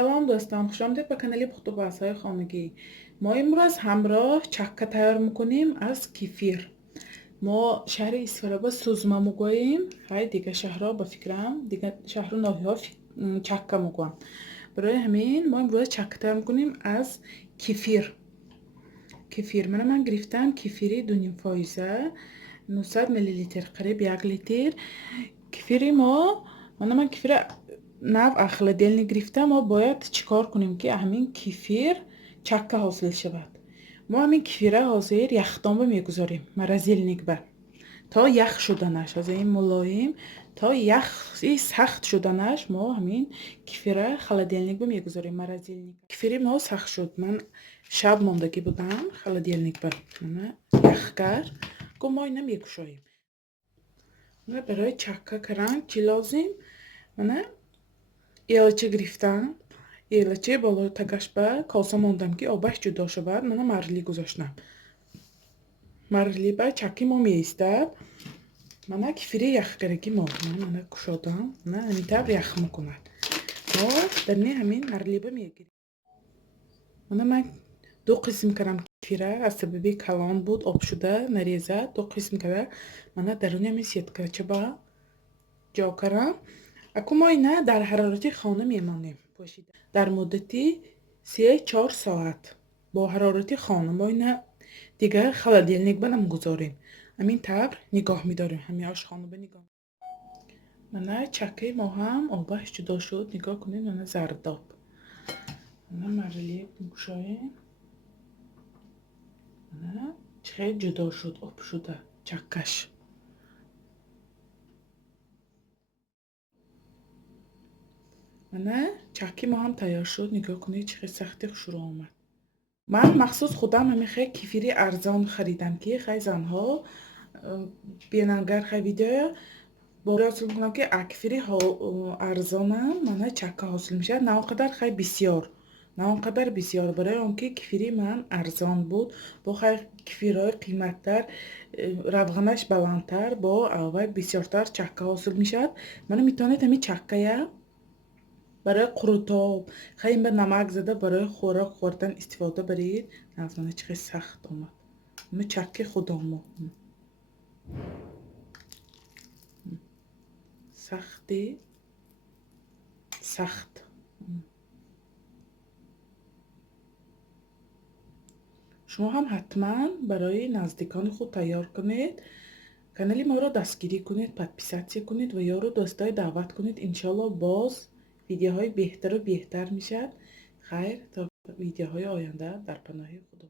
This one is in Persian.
سلام دوستان، خوش آمدید به کانال پخت و بحث‌های خانگی. ما امروز همراه چکه تیار میکنیم از کیفیر. ما شهر اسفراباد سوزما میگوییم. های دیگه شهرها به فکرم دیگه شهر و ناحیه ها چکه میگویم. برای همین ما امروز چکه تیار میکنیم از کیفیر. من گرفتم کیفیری 2.5 900 میلی لیتر، قریب 1 لیتر کیفیری. من کیفیر نو اخلادیلنی گرفتم. ما باید چیکار کنیم که همین کیفیر چکه حاصل شود؟ ما همین کیفیره حاضر یخدان میگذاریم مرزیلنیک به تا یخ شدنش، از این ملایم تا یخ سخت شدنش ما همین کیفیره خلادیلنیک به میگذاریم مرزیلنیک. کیفیری ما سخت شد، من شب ماندگی بودم خلادیلنیک به من یخ کرد. گو ما اینم میگوشاییم. برای چکه کردن چی لازم؟ من ایلچه گرفتم. ایلچه بالا تگش به کاسه ماندم که آبش جدا شود. من مرلی گذاشتم. مرلی به چکی ما میایستد. من کیفیری یخ گرگی ما من کشادم. من همیتر یخ میکند. ما در نه همین مرلی به میگیریم. من دو قسم کردم کیفیره، از سببی کلان بود آب شده نریزد. دو قسم کرده من درونی همی سیتکچه با جا کردم. اکو ما اینه در حرارت خانه میمانیم پوشیده در مدتی 3-4 ساعت با حرارت خانه. ما اینه دیگه خلادیلنیک بنم گذاریم. همین طبع نگاه میداریم، همین آشخانه به نگاه. من چکه ما هم آبش جدا شد، نگاه کنید. من زرداب من مرلی میگوشایم. من چه جدا شد آب شده چکش. من چکی ما هم تیار شد، نگاه کنید چه سختی شروع آمد. من مخصوص خودم همین خیلی کیفیری ارزان خریدم که خیلی زنها بیننگر خیلی ویدیو با حاصل میکنم که اکفیری ارزانم من چکه حاصل میشه. نه اونقدر خیلی بسیار، نه اونقدر بسیار، برای اونکه کیفیری من ارزان بود با خیلی کیفیرهای قیمتتر روغنش بلندتر با اوای بسیارتر چکه حاصل میشد. من میتونید همین چکه برای قروتاب خیلی به نمک زده برای خوراک خوردن استفاده برید. از من چقدر سخت آمد. من چکه خودم سختی سخت. شما هم حتما برای نزدیکان خود تیار کنید. کانال ما رو دستگیری کنید، پادپیساtsiya کنید و یارو دوستای دعوت کنید. انشالله باز ویدیوهای بهتر و بهتر میشه. خیر تا ویدیوهای آینده در پناه خدا.